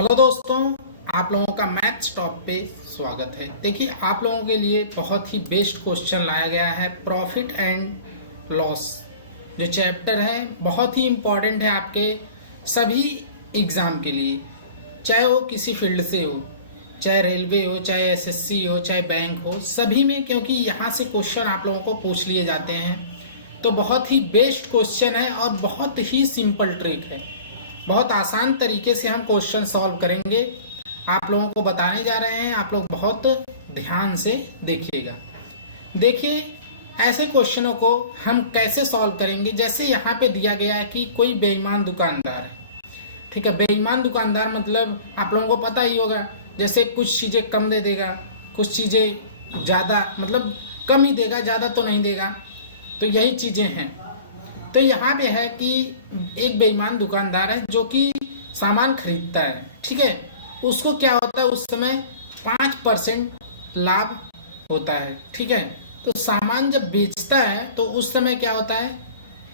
Hello दोस्तों, आप लोगों का मैथ्स टॉप पे स्वागत है। देखिए, आप लोगों के लिए बहुत ही बेस्ट क्वेश्चन लाया गया है। प्रॉफिट एंड लॉस जो चैप्टर है बहुत ही इम्पोर्टेंट है आपके सभी एग्ज़ाम के लिए, चाहे वो किसी फील्ड से हो, चाहे रेलवे हो, चाहे एसएससी हो, चाहे बैंक हो, सभी में, क्योंकि यहाँ से क्वेश्चन आप लोगों को पूछ लिए जाते हैं। तो बहुत ही बेस्ट क्वेश्चन है और बहुत ही सिंपल ट्रिक है। बहुत आसान तरीके से हम क्वेश्चन सॉल्व करेंगे, आप लोगों को बताने जा रहे हैं। आप लोग बहुत ध्यान से देखिएगा। देखिए, ऐसे क्वेश्चनों को हम कैसे सॉल्व करेंगे। जैसे यहाँ पे दिया गया है कि कोई बेईमान दुकानदार है, ठीक है। बेईमान दुकानदार मतलब आप लोगों को पता ही होगा, जैसे कुछ चीज़ें कम दे देगा, कुछ चीज़ें ज़्यादा, मतलब कम ही देगा, ज़्यादा तो नहीं देगा। तो यही चीज़ें हैं। तो यहाँ पे है कि एक बेईमान दुकानदार है जो कि सामान खरीदता है, ठीक है। उसको क्या होता है, उस समय 5% लाभ होता है, ठीक है। तो सामान जब बेचता है तो उस समय क्या होता है,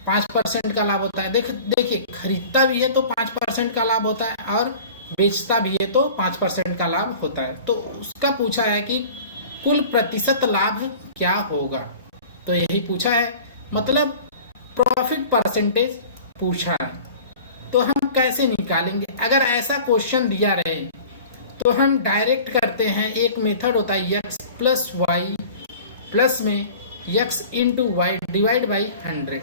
5% का लाभ होता है। देखिए, खरीदता भी है तो 5% का लाभ होता है और बेचता भी है तो 5% का लाभ होता है। तो उसका पूछा है कि कुल प्रतिशत लाभ क्या होगा। तो यही पूछा है, मतलब प्रॉफिट परसेंटेज पूछा है। तो हम कैसे निकालेंगे अगर ऐसा क्वेश्चन दिया रहे। तो हम डायरेक्ट करते हैं, एक मेथड होता है x प्लस वाई प्लस में x into y divide by 100।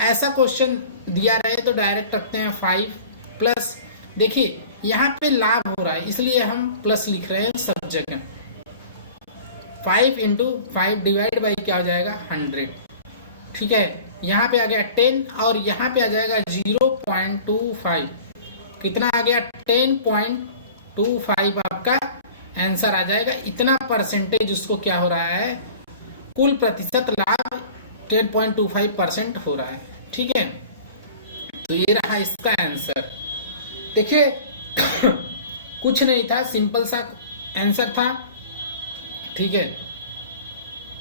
ऐसा क्वेश्चन दिया रहे तो डायरेक्ट रखते हैं 5 प्लस, देखिए यहाँ पे लाभ हो रहा है इसलिए हम प्लस लिख रहे हैं सब जगह। 5 इंटू 5 डिवाइड बाई क्या हो जाएगा 100, ठीक है। यहाँ पे आ गया 10 और यहाँ पे आ जाएगा 0.25। कितना आ गया 10.25 आपका आंसर आ जाएगा। इतना परसेंटेज उसको क्या हो रहा है, कुल प्रतिशत लाभ 10.25% हो रहा है, ठीक है। तो ये रहा इसका आंसर। देखिए कुछ नहीं था, सिंपल सा आंसर था, ठीक है।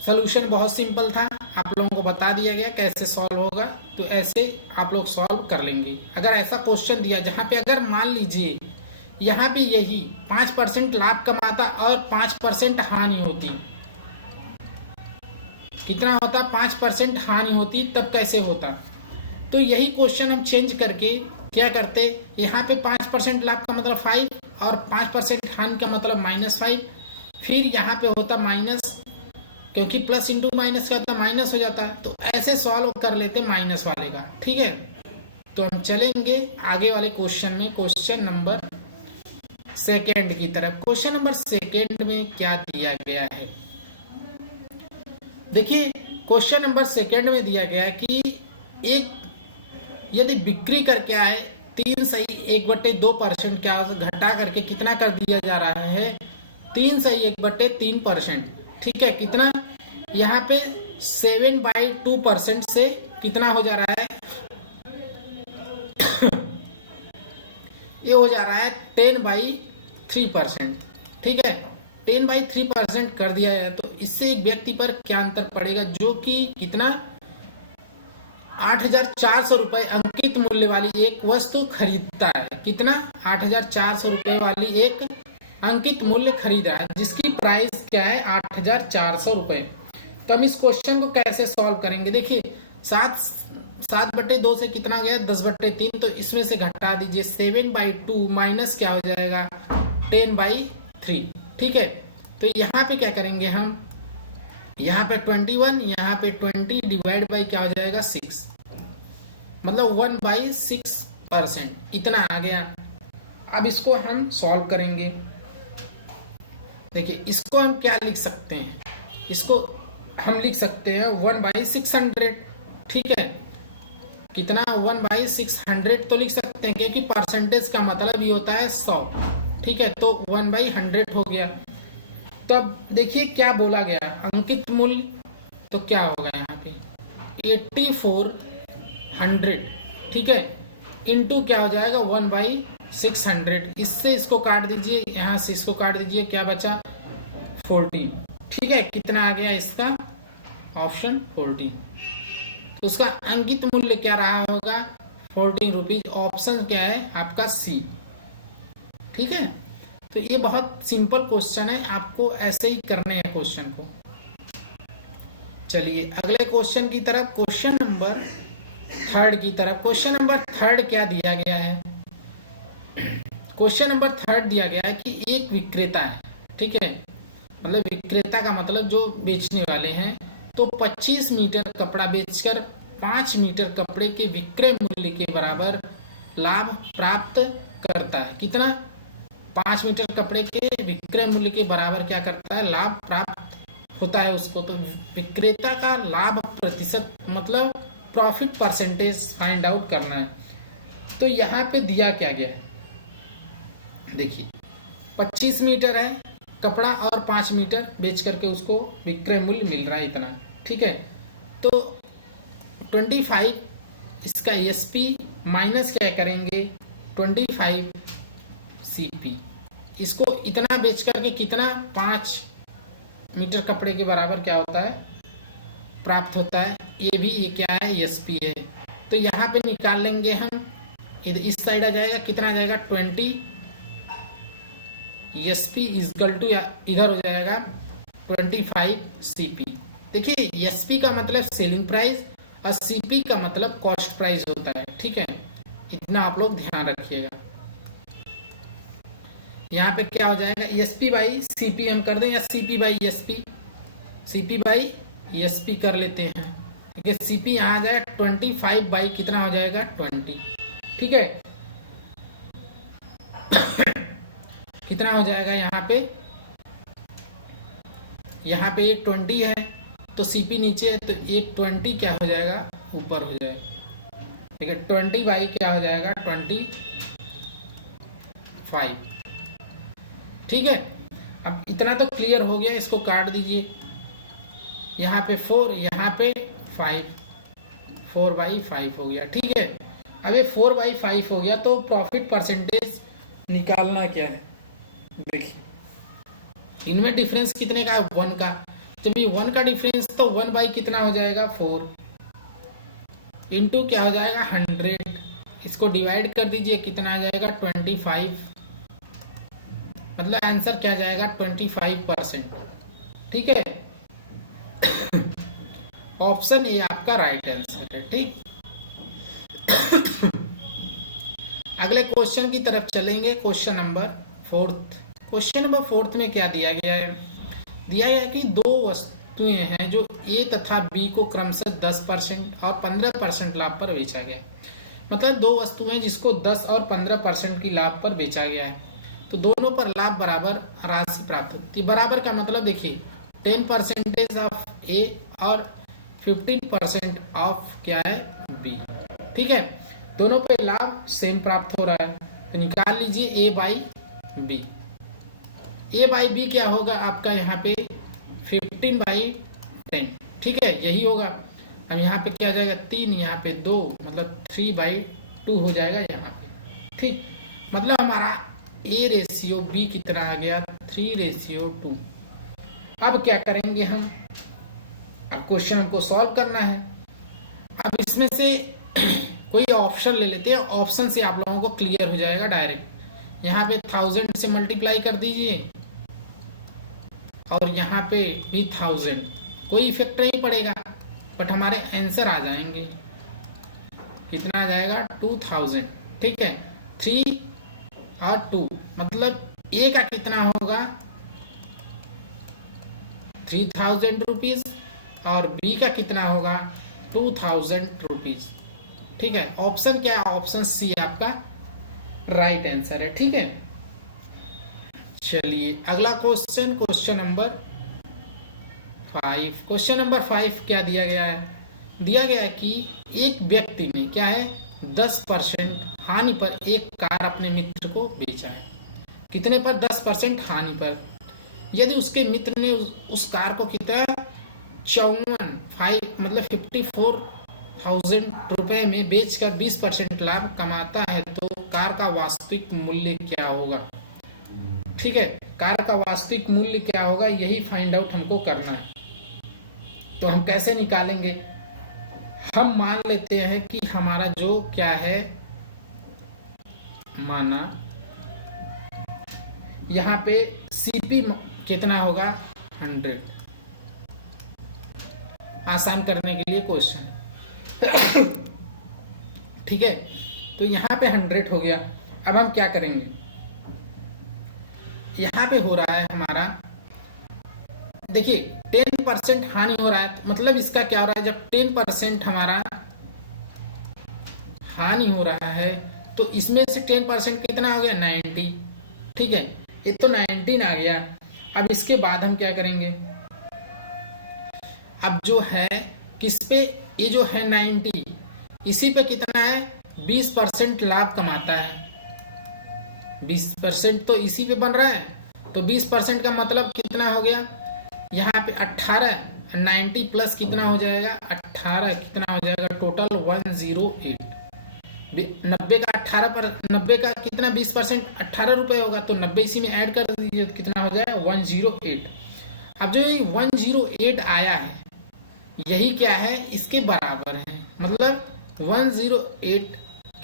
सोल्यूशन बहुत सिंपल था, आप लोगों को बता दिया गया कैसे सॉल्व होगा। तो ऐसे आप लोग सॉल्व कर लेंगे। अगर ऐसा क्वेश्चन दिया जहाँ पे अगर मान लीजिए यहाँ पे यही 5% लाभ कमाता और 5% हानि होती, कितना होता, 5% हानि होती, तब कैसे होता। तो यही क्वेश्चन हम चेंज करके क्या करते, यहाँ पे 5% लाभ का मतलब 5 और 5% हानि का मतलब -5। फिर यहाँ पे होता माइनस, क्योंकि प्लस इंटू माइनस का होता माइनस हो जाता है। तो ऐसे सॉल्व कर लेते माइनस वाले का, ठीक है। तो हम चलेंगे आगे वाले क्वेश्चन में, क्वेश्चन नंबर सेकेंड की तरफ। क्वेश्चन नंबर सेकेंड में क्या दिया गया है, देखिए क्वेश्चन नंबर सेकेंड में दिया गया है कि एक यदि बिक्री करके आए 3 सही 1/2% क्या घटा करके कितना कर दिया जा रहा है, 3 सही 1/3%, ठीक है। कितना यहाँ पे 7/2% से कितना हो जा रहा है ये हो जा रहा है 10/3%, ठीक है। 10/3% कर दिया जाए तो इससे एक व्यक्ति पर क्या अंतर पड़ेगा, जो कि कितना 8,400 रुपए अंकित मूल्य वाली एक वस्तु खरीदता है। कितना 8,400 रुपए वाली एक अंकित मूल्य खरीद रहा है, जिसकी प्राइस क्या है 8,400 रुपए। तो हम इस क्वेश्चन को कैसे सॉल्व करेंगे, देखिए 7/2 से कितना गया 10/3, तो इसमें से घटा दीजिए 7/2 माइनस क्या हो जाएगा 10/3, ठीक है। तो यहाँ पे क्या करेंगे हम, यहाँ पे 21, यहाँ पे 20 डिवाइड बाई क्या हो जाएगा 6, मतलब 1/6%, इतना आ गया। अब इसको हम सॉल्व करेंगे। देखिए इसको हम क्या लिख सकते हैं, इसको हम लिख सकते हैं 1/600, ठीक है। कितना 1/600 तो लिख सकते हैं, क्योंकि परसेंटेज का मतलब ही होता है 100, ठीक है। तो 1/100 हो गया। तब देखिए क्या बोला गया, अंकित मूल्य, तो क्या होगा यहाँ पे 8400, ठीक है, इंटू क्या हो जाएगा 1/600। इससे इसको काट दीजिए, यहाँ से इसको काट दीजिए, क्या बचा 14, ठीक है। कितना आ गया इसका ऑप्शन 14। तो उसका अंकित मूल्य क्या रहा होगा 14 रुपीज। ऑप्शन क्या है आपका सी। ठीक है, तो ये बहुत सिंपल क्वेश्चन है, आपको ऐसे ही करने हैं क्वेश्चन को। चलिए अगले क्वेश्चन की तरफ, क्वेश्चन नंबर 3 की तरफ। क्वेश्चन नंबर 3 क्या दिया गया है? क्वेश्चन नंबर 3 दिया गया है कि एक विक्रेता है, ठीक है, मतलब विक्रेता का मतलब जो बेचने वाले हैं, तो 25 मीटर कपड़ा बेचकर 5 मीटर कपड़े के विक्रय मूल्य के बराबर लाभ प्राप्त करता है। कितना? 5 मीटर कपड़े के विक्रय मूल्य के बराबर क्या करता है? लाभ प्राप्त होता है उसको। तो विक्रेता का लाभ प्रतिशत मतलब प्रॉफिट परसेंटेज फाइंड आउट करना है। तो यहाँ पे दिया क्या गया है, देखिए 25 मीटर है कपड़ा और 5 मीटर बेच करके उसको विक्रय मूल्य मिल रहा है इतना, ठीक है। तो 25 इसका एसपी माइनस क्या करेंगे 25 सीपी, इसको इतना बेच करके कितना 5 मीटर कपड़े के बराबर क्या होता है प्राप्त होता है। ये भी ये क्या है एसपी है। तो यहाँ पे निकाल लेंगे हम, इस साइड आ जाएगा, कितना आ जाएगा 20 एसपी इजकल टू इधर हो जाएगा 25 सीपी। देखिए एसपी का मतलब सेलिंग प्राइस और सीपी का मतलब कॉस्ट प्राइस होता है, ठीक है, इतना आप लोग ध्यान रखिएगा। यहाँ पे क्या हो जाएगा एसपी बाई सीपी हम कर दें या CP by SP, CP by SP कर लेते हैं, ठीक है। सीपी यहाँ आ जाएगा 25 बाई कितना हो जाएगा 20, ठीक है। कितना हो जाएगा यहाँ पे 20 है, तो सीपी नीचे है, तो ये 20 क्या हो जाएगा ऊपर हो जाएगा, ठीक है। 20 बाई क्या हो जाएगा 25, ठीक है। अब इतना तो क्लियर हो गया, इसको काट दीजिए। यहाँ पे 4, यहाँ पे 5, 4/5 हो गया, ठीक है। अब ये 4/5 हो गया, तो प्रॉफिट परसेंटेज निकालना क्या है, देखिए इनमें डिफरेंस कितने का है 1 का, जब ये 1 का डिफरेंस तो 1 बाई कितना हो जाएगा 4 इंटू क्या हो जाएगा 100, इसको डिवाइड कर दीजिए, कितना आ जाएगा 25, मतलब आंसर क्या जाएगा 25%, ठीक है। ऑप्शन ए आपका राइट आंसर है, ठीक। अगले क्वेश्चन की तरफ चलेंगे, क्वेश्चन नंबर 4। क्वेश्चन नंबर 4 में क्या दिया गया है? दिया गया है कि 2 वस्तुएं हैं जो ए तथा बी को क्रमशः 10% और 15% लाभ पर बेचा गया है। मतलब 2 वस्तुएं जिसको 10 और 15% की लाभ पर बेचा गया है, तो दोनों पर लाभ बराबर राशि प्राप्त होती है। बराबर का मतलब देखिए 10% ऑफ ए और 15% ऑफ क्या है बी, ठीक है। दोनों पे लाभ सेम प्राप्त हो रहा है, तो निकाल लीजिए A by B. A by B क्या होगा आपका यहाँ पे 15/10, ठीक है, यही होगा। अब यहाँ पे क्या जाएगा 3, यहाँ पे 2, मतलब 3/2 हो जाएगा यहाँ पे, ठीक। मतलब हमारा ए रेशियो बी कितना आ गया 3:2। अब क्या करेंगे हम, अब क्वेश्चन हमको सॉल्व करना है। अब इसमें से कोई ऑप्शन ले लेते हैं, ऑप्शन से आप लोगों को क्लियर हो जाएगा डायरेक्ट। यहाँ पे 1000 से मल्टीप्लाई कर दीजिए और यहाँ पे भी 1000, कोई इफेक्ट नहीं पड़ेगा, बट हमारे आंसर आ जाएंगे। कितना आ जाएगा 2000, ठीक है। 3 और 2 मतलब ए का कितना होगा 3000 रुपीज और बी का कितना होगा 2000 रुपीज, ठीक है। ऑप्शन क्या है, ऑप्शन सी आपका राइट आंसर है, ठीक है। चलिए अगला question, question number 5। Question number 5 क्या दिया गया है? दिया गया है कि एक व्यक्ति ने क्या है 10% हानि पर एक कार अपने मित्र को बेचा है। कितने पर 10% हानि पर। यदि उसके मित्र ने उस कार को कितना 54,000 रुपए में बेचकर 20% लाभ कमाता है, तो कार का वास्तविक मूल्य क्या होगा, ठीक है। कार का वास्तविक मूल्य क्या होगा, यही फाइंड आउट हमको करना है। तो हम कैसे निकालेंगे, हम मान लेते हैं कि हमारा जो क्या है माना यहाँ पे सीपी कितना होगा 100, आसान करने के लिए क्वेश्चन। ठीक है, तो यहाँ पे 100 हो गया। अब हम क्या करेंगे, यहाँ पे हो रहा है हमारा, देखिए 10% हानि हो रहा है, मतलब इसका क्या हो रहा है, जब 10% हमारा हानि हो रहा है तो इसमें से 10% कितना हो गया 90। ठीक है, ये तो 19 आ गया। अब इसके बाद हम क्या करेंगे, अब जो है किस पे, ये जो है 90, इसी पे कितना है 20% लाभ कमाता है। 20% तो इसी पे बन रहा है, तो 20% का मतलब कितना हो गया, यहाँ पे 18, 90 प्लस कितना हो जाएगा 18, कितना हो जाएगा टोटल 108। 90 का 18 पर 90 का कितना 20% 18 रुपए होगा, तो 90 इसी में ऐड कर दीजिए तो कितना हो जाएगा 108। अब जो ये 108 आया है यही क्या है, इसके बराबर है, मतलब 108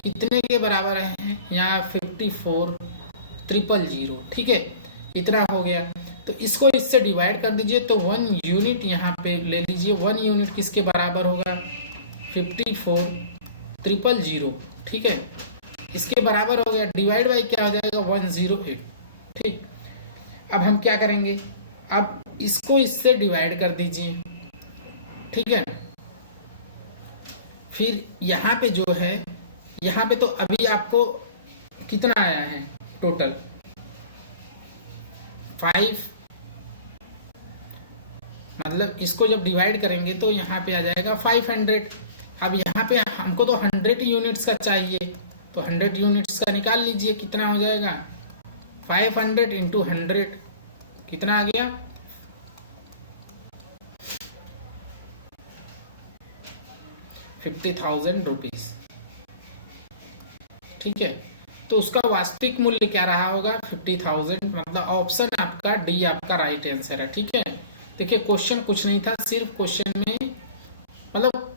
कितने के बराबर है, यहाँ 54,000। ठीक है, इतना हो गया। तो इसको इससे डिवाइड कर दीजिए तो 1 यूनिट यहाँ पे ले लीजिए, 1 यूनिट किसके बराबर होगा 54,000। ठीक है, इसके बराबर हो गया, डिवाइड बाई क्या हो जाएगा 108। ठीक, अब हम क्या करेंगे, अब इसको इससे डिवाइड कर दीजिए। ठीक है, फिर यहाँ पे जो है, यहाँ पे तो अभी आपको कितना आया है टोटल 5, मतलब इसको जब डिवाइड करेंगे तो यहाँ पे आ जाएगा 500। अब यहाँ पे हमको तो 100 यूनिट्स का चाहिए, तो 100 यूनिट्स का निकाल लीजिए कितना हो जाएगा, 500 इंटू 100 कितना आ गया 50,000 रुपीज। ठीक है, तो उसका वास्तविक मूल्य क्या रहा होगा 50,000, मतलब ऑप्शन आपका डी आपका राइट आंसर है। ठीक है, देखिए क्वेश्चन कुछ नहीं था, सिर्फ क्वेश्चन में मतलब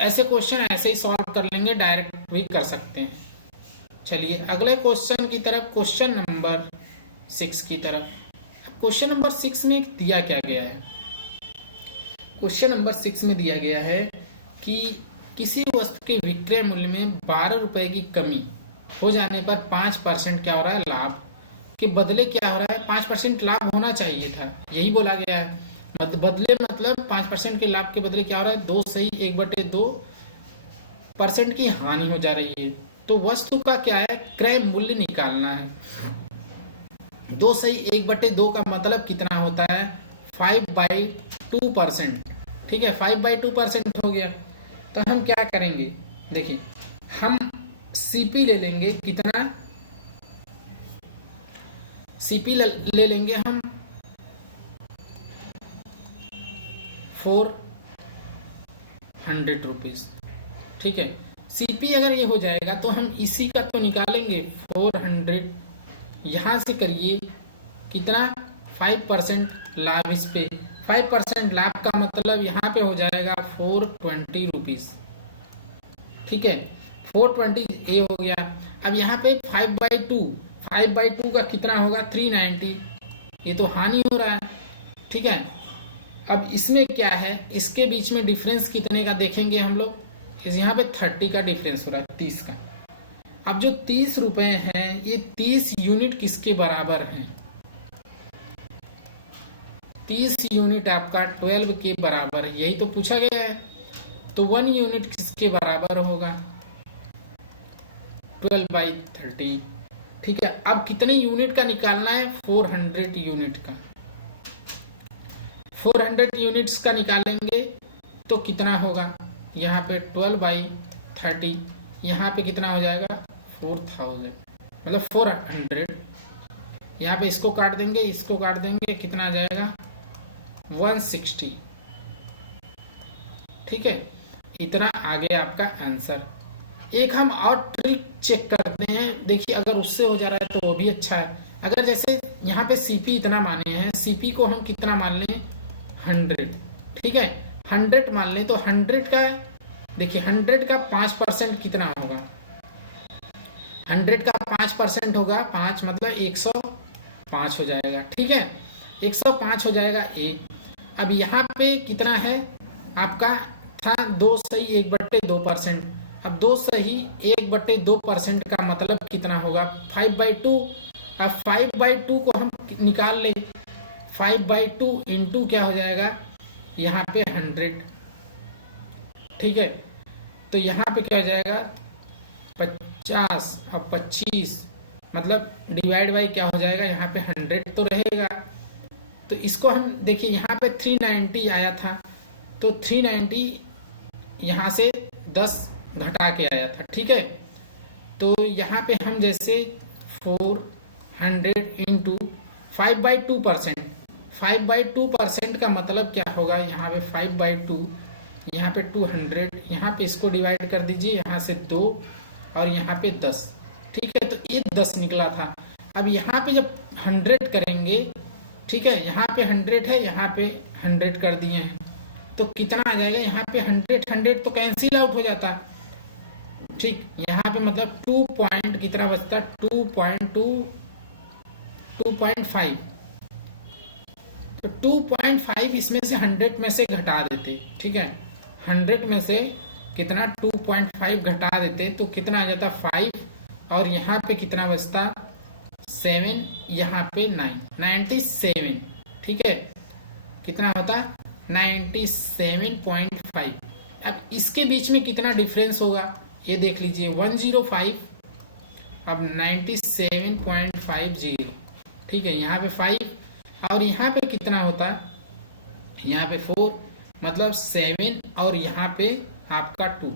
ऐसे क्वेश्चन ऐसे ही सॉल्व कर लेंगे, डायरेक्ट भी कर सकते हैं। चलिए अगले क्वेश्चन की तरफ, क्वेश्चन नंबर 6 की तरफ। क्वेश्चन नंबर 6 में दिया क्या गया है, क्वेश्चन नंबर 6 में दिया गया है कि किसी वस्तु के विक्रय मूल्य में 12 रुपए की कमी हो जाने पर 5% क्या हो रहा है लाभ के बदले क्या हो रहा है 5% लाभ होना चाहिए था, यही बोला गया है। बदले मतलब 5% के लाभ के बदले क्या हो रहा है 2 सही 1/2% की हानि हो जा रही है। तो वस्तु का क्या है क्रय मूल्य निकालना है। 2 सही 1/2 का मतलब कितना होता है 5/2%। ठीक है, 5/2% हो गया। तो हम क्या करेंगे, देखिए हम सीपी ले लेंगे, कितना सीपी ले लेंगे हम 400 रुपीज। ठीक है, सीपी अगर ये हो जाएगा तो हम इसी का तो निकालेंगे 400, यहां से करिए कितना 5% लाभ, इस पे 5% लाभ का मतलब यहाँ पे हो जाएगा 420 रुपीज। ठीक है, 420 ये हो गया। अब यहाँ पे 5/2 का कितना होगा 390, ये तो हानि हो रहा है। ठीक है, अब इसमें क्या है, इसके बीच में डिफरेंस कितने का देखेंगे हम लोग, यहाँ पे 30 का डिफरेंस हो रहा है 30 का। अब जो 30 रुपए हैं ये 30 यूनिट किसके बराबर हैं, 30 यूनिट आपका 12 के बराबर है, यही तो पूछा गया है। तो 1 यूनिट किसके बराबर होगा 12/30। ठीक है, अब कितने यूनिट का निकालना है 400 यूनिट का। 400 यूनिट्स का निकालेंगे तो कितना होगा, यहाँ पे 12/30, यहाँ पे कितना हो जाएगा 4000, मतलब 400। यहाँ पे इसको काट देंगे, इसको काट देंगे, कितना आ जाएगा 160। ठीक है, इतना आगे आपका आंसर। एक हम और ट्रिक चेक करते हैं, देखिए अगर उससे हो जा रहा है तो वो भी अच्छा है। अगर जैसे यहाँ पे सीपी इतना माने हैं, सीपी को हम कितना मान लें 100। ठीक है, 100 मान लें तो 100 का देखिए 100 का 5% कितना होगा, 100 का 5% होगा 5 मतलब 105 हो जाएगा। ठीक है, 105 हो जाएगा ए। अब यहाँ पे कितना है आपका था 2 सही 1/2%। अब 2 सही 1/2% का मतलब कितना होगा 5/2। अब 5/2 को हम निकाल ले, 5/2 इंटू क्या हो जाएगा यहाँ पे 100। ठीक है, तो यहाँ पे क्या हो जाएगा 50 और 25 मतलब डिवाइड बाई क्या हो जाएगा यहाँ पे 100 तो रहेगा। तो इसको हम देखिए यहाँ पे 390 आया था, तो 390 यहाँ से 10 घटा के आया था। ठीक है, तो यहाँ पे हम जैसे 400 इंटू 5/2%, 5/2% का मतलब क्या होगा यहाँ पे 5/2, यहाँ पे 200, यहाँ पे इसको डिवाइड कर दीजिए, यहाँ से 2 और यहाँ पे 10। ठीक है, तो ये 10 निकला था। अब यहाँ पे जब 100 करेंगे, ठीक है, यहाँ पे 100 है, यहाँ पे 100 कर दिए हैं, तो कितना आ जाएगा यहाँ पे 100 तो कैंसिल आउट हो जाता। ठीक, यहाँ पे मतलब 2 पॉइंट कितना बचता 2.5। तो 2.5 इसमें से 100 में से घटा देते। ठीक है, 100 में से कितना 2.5 घटा देते तो कितना आ जाता 5, और यहाँ पे कितना बचता 7, यहाँ पे 97। ठीक है, कितना होता 97.5। अब इसके बीच में कितना डिफरेंस होगा ये देख लीजिए, 105 अब 97.50। ठीक है, यहाँ पे 5 और यहाँ पे कितना होता यहाँ पे 4 मतलब 7 और यहाँ पे आपका 2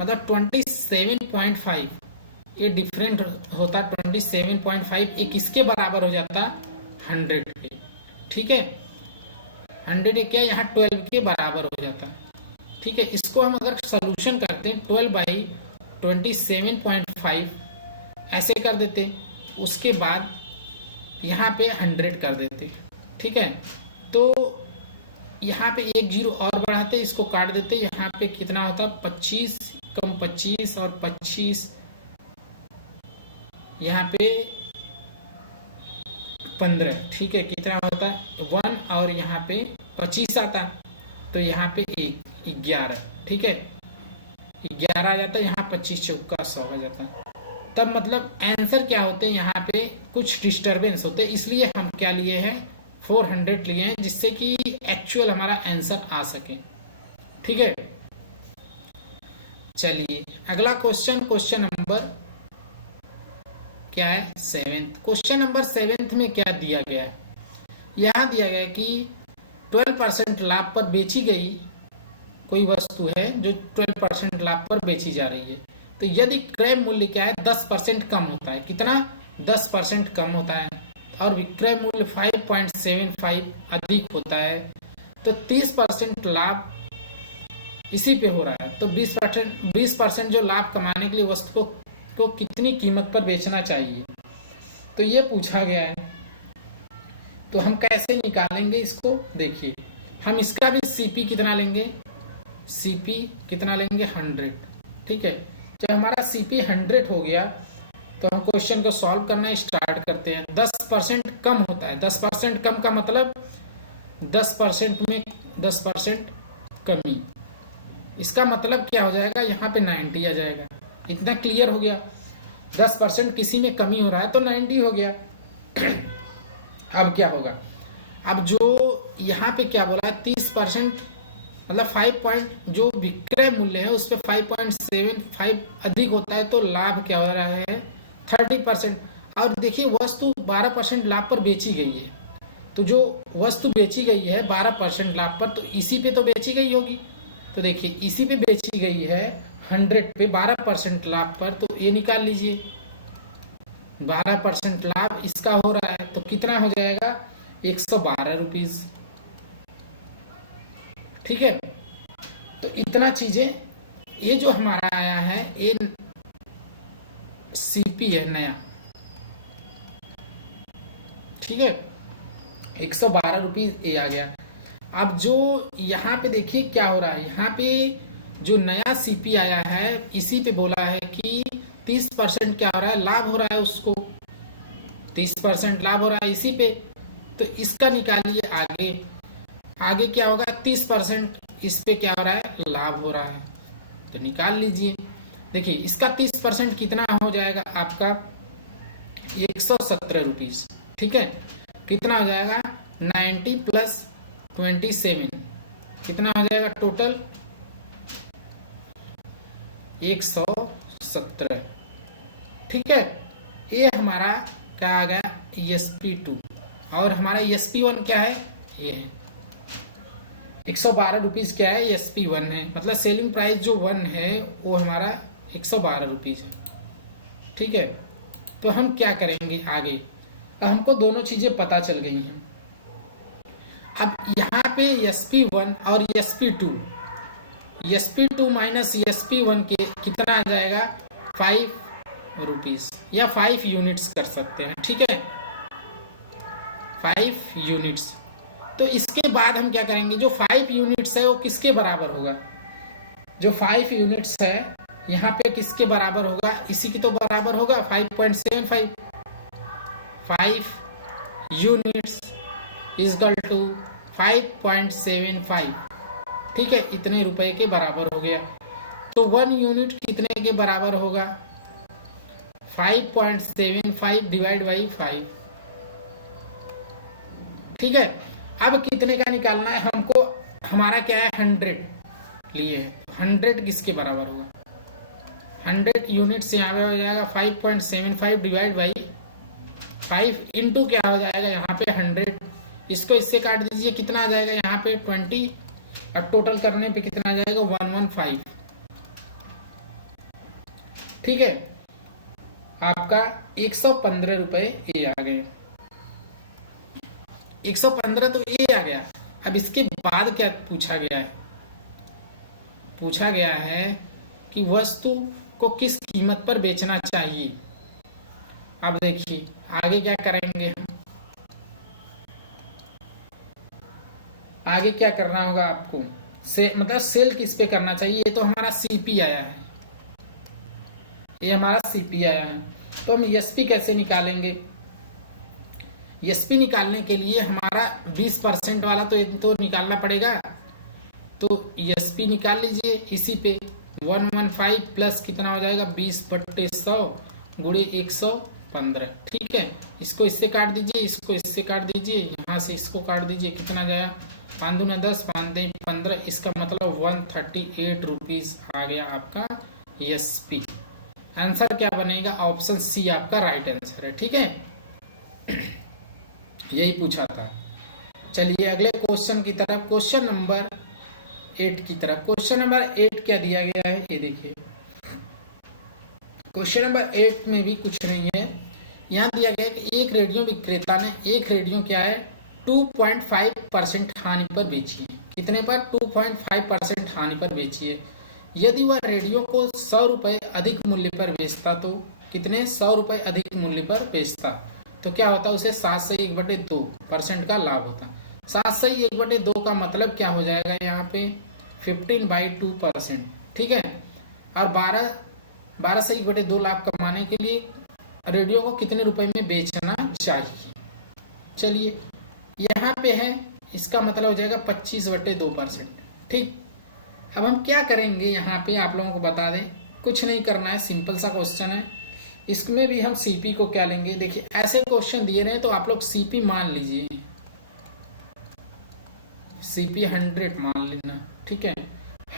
मतलब 27.5। ये डिफरेंट होता 27.5, एक इसके बराबर हो जाता 100 के। ठीक है, 100 क्या यहाँ 12 के बराबर हो जाता। ठीक है, इसको हम अगर सॉल्यूशन करते हैं 12/27.5 ऐसे कर देते, उसके बाद यहाँ पे 100 कर देते। ठीक है, तो यहाँ पे 1 0 और बढ़ाते, इसको काट देते, यहाँ पे कितना होता 25 कम 25 और 25 यहाँ पे 15। ठीक है, कितना होता है 1 और यहाँ पे 25 आता, तो यहाँ पे 11। ठीक है, 11 आ जाता है, यहाँ 25 चौका 100 आ जाता है। तब मतलब आंसर क्या होते हैं यहाँ पे कुछ डिस्टरबेंस होते हैं, इसलिए हम क्या लिए हैं 400 लिए हैं, जिससे कि एक्चुअल हमारा आंसर आ सके। ठीक है, चलिए अगला क्वेश्चन नंबर क्या है 7th। क्वेश्चन नंबर 7th में क्या दिया गया है, यहाँ दिया गया है कि 12% लाभ पर बेची गई कोई वस्तु है जो 12% लाभ पर बेची जा रही है, तो यदि क्रय मूल्य क्या है 10% कम होता है, कितना 10% कम होता है, और विक्रय मूल्य 5.75 अधिक होता है, तो 30% लाभ इसी पे हो रहा है। तो 20% जो लाभ कमाने के लिए वस्तु को कितनी कीमत पर बेचना चाहिए, तो ये पूछा गया है। तो हम कैसे निकालेंगे इसको, देखिए हम इसका भी सीपी कितना लेंगे, सीपी कितना लेंगे 100। ठीक है, जब हमारा सीपी 100 हो गया तो हम क्वेश्चन को सॉल्व करना स्टार्ट करते हैं। 10% कम होता है, 10% कम का मतलब 10% में 10% कमी, इसका मतलब क्या हो जाएगा यहाँ पे 90 आ जाएगा। इतना क्लियर हो गया, 10% किसी में कमी हो रहा है तो 90 हो गया। अब क्या होगा, अब जो यहाँ पे क्या बोला है 30% मतलब 5 जो विक्रय मूल्य है उस पर 5.75 अधिक होता है, तो लाभ क्या हो रहा है 30%। और देखिए वस्तु 12% लाभ पर बेची गई है, तो जो वस्तु बेची गई है 12% लाभ पर, तो इसी पे तो बेची गई होगी। तो देखिए इसी पे बेची गई है 100 पे 12% लाभ पर, तो ये निकाल लीजिए 12% लाभ इसका हो रहा है, तो कितना हो जाएगा 112 रुपीज। ठीक है, तो इतना चीजें, ये जो हमारा आया है ये सीपी है नया। ठीक है, 112 रुपीज ये आ गया। अब जो यहाँ पे देखिए क्या हो रहा है, यहाँ पे जो नया सीपी आया है इसी पे बोला है कि 30% क्या हो रहा है लाभ हो रहा है उसको। 30% लाभ हो रहा है इसी पे, तो इसका निकालिए आगे। आगे क्या होगा, 30% इस पे क्या हो रहा है, लाभ हो रहा है, तो निकाल लीजिए। देखिए इसका 30% कितना हो जाएगा आपका 117 रुपीज। ठीक है, कितना हो जाएगा 90 प्लस 27, कितना हो जाएगा टोटल 117। ठीक है, ये हमारा क्या आ गया SP2, और हमारा SP1 क्या है, ये है 112 रुपीज। क्या है, SP1 है, मतलब सेलिंग प्राइस जो 1 है वो हमारा 112 रुपीज है। ठीक है, तो हम क्या करेंगे आगे, अब हमको दोनों चीजें पता चल गई हैं। अब यहाँ पे SP1 और SP2, SP2 माइनस SP1 के कितना आ जाएगा 5 रुपीज, या 5 यूनिट्स कर सकते हैं। ठीक है, 5 यूनिट्स। तो इसके बाद हम क्या करेंगे, जो 5 यूनिट्स है वो किसके बराबर होगा, जो 5 यूनिट्स है यहाँ पे किसके बराबर होगा, इसी की तो बराबर होगा 5.75। 5 यूनिट्स इजकल टू 5.75। ठीक है, इतने रुपए के बराबर हो गया। तो 1 यूनिट कितने के बराबर होगा, 5.75 डिवाइड बाई 5। ठीक है, अब कितने का निकालना है हमको, हमारा क्या है 100 लिए है, 100 किसके बराबर होगा, 100 यूनिट्स यहाँ पे हो जाएगा 5.75 डिवाइड बाई 5 इंटू क्या हो जाएगा यहाँ पे 100, इसको इससे काट दीजिए, कितना आ जाएगा यहाँ पे 20, अब टोटल करने पे कितना आ जाएगा 115। ठीक है, आपका 115 रुपए ये आ गए, 115 तो ये आ गया। अब इसके बाद क्या पूछा गया है, पूछा गया है कि वस्तु को किस कीमत पर बेचना चाहिए। अब देखिए आगे क्या करेंगे हम, आगे क्या करना होगा आपको, मतलब सेल किस पे करना चाहिए। ये तो हमारा CP आया है, ये हमारा CP आया है, तो हम SP कैसे निकालेंगे। SP निकालने के लिए हमारा 20% वाला तो निकालना पड़ेगा, तो SP निकाल लीजिए इसी पे 115 प्लस कितना हो जाएगा 20/100 गुणे 115। ठीक है, इसको इससे काट दीजिए, इसको इससे काट दीजिए, यहाँ से इसको काट दीजिए, कितना जाएगा 5 दूना 10, 5 दूनी 15, इसका मतलब 138 रुपीज आ गया आपका SP। आंसर क्या बनेगा, ऑप्शन C आपका राइट आंसर है। ठीक है, यही पूछा था। चलिए अगले क्वेश्चन की तरफ, क्वेश्चन नंबर 8 की तरफ। क्वेश्चन नंबर 8 क्या दिया गया है, ये देखिए। क्वेश्चन नंबर 8 में भी कुछ नहीं है, यहाँ दिया गया है कि एक रेडियो विक्रेता ने एक रेडियो क्या है 2.5% हानि पर बेची है। कितने पर, 2.5% हानि पर बेची है। यदि वह रेडियो को 100 रुपए अधिक मूल्य पर बेचता, तो कितने 100 रुपए अधिक मूल्य पर बेचता, तो क्या होता, उसे 7/1/2% का लाभ होता। 7/1/2 का मतलब क्या हो जाएगा यहाँ पे 15/2%। ठीक है, और 12/1/2 लाभ कमाने के लिए रेडियो को कितने रुपए में बेचना चाहिए। चलिए यहाँ पे है, इसका मतलब हो जाएगा 25/2%। ठीक, अब हम क्या करेंगे यहाँ पे आप लोगों को बता दें, कुछ नहीं करना है, सिंपल सा क्वेश्चन है। इसमें भी हम CP को क्या लेंगे, देखिए ऐसे क्वेश्चन दिए रहे तो आप लोग CP मान लीजिए, CP 100 मान लेना। ठीक है,